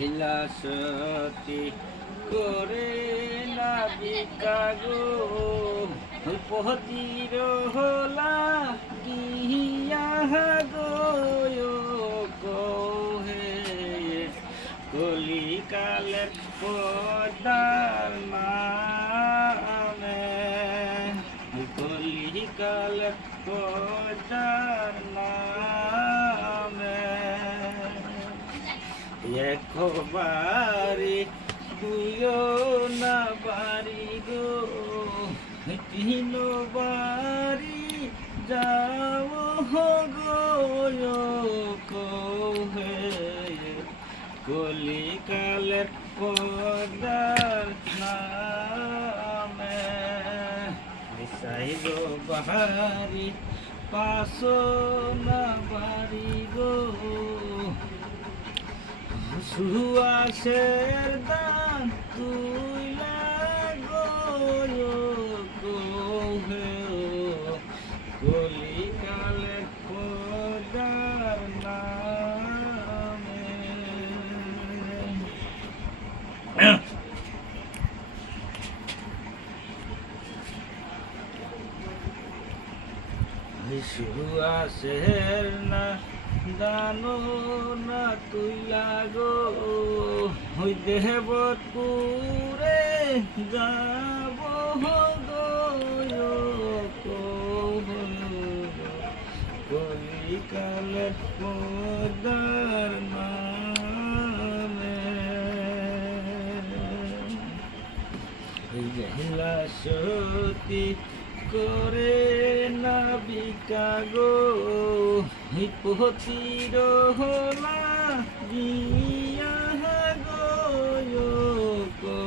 মহিলা সতী করে নাবিকা গো পতির হলা গিয়া গো কোহে কলিকালের পদার নামে কলিকালের পদার নামে একবারে দুইও না বাড়ি গো তিন বাড়ি যাও গো কোহে কলিকালের পদার নামে সাইব বাহারি পাশো না বাড়ি গো সুয়াসের দান তুই লাগো কোহে কলিকালের পদার নামে সুয়াসের না দানো না তুই লাগো ওই দেবপুরে যাব গো কলিকালের পদার নামে মহিলা সতী করে নাবিকা গো পতির হলা গিয়া গো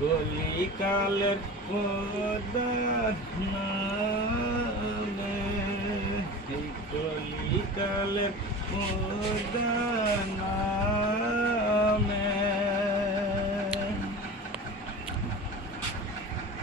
কলিকালের পদার নামে কলিকালের পদার নামে।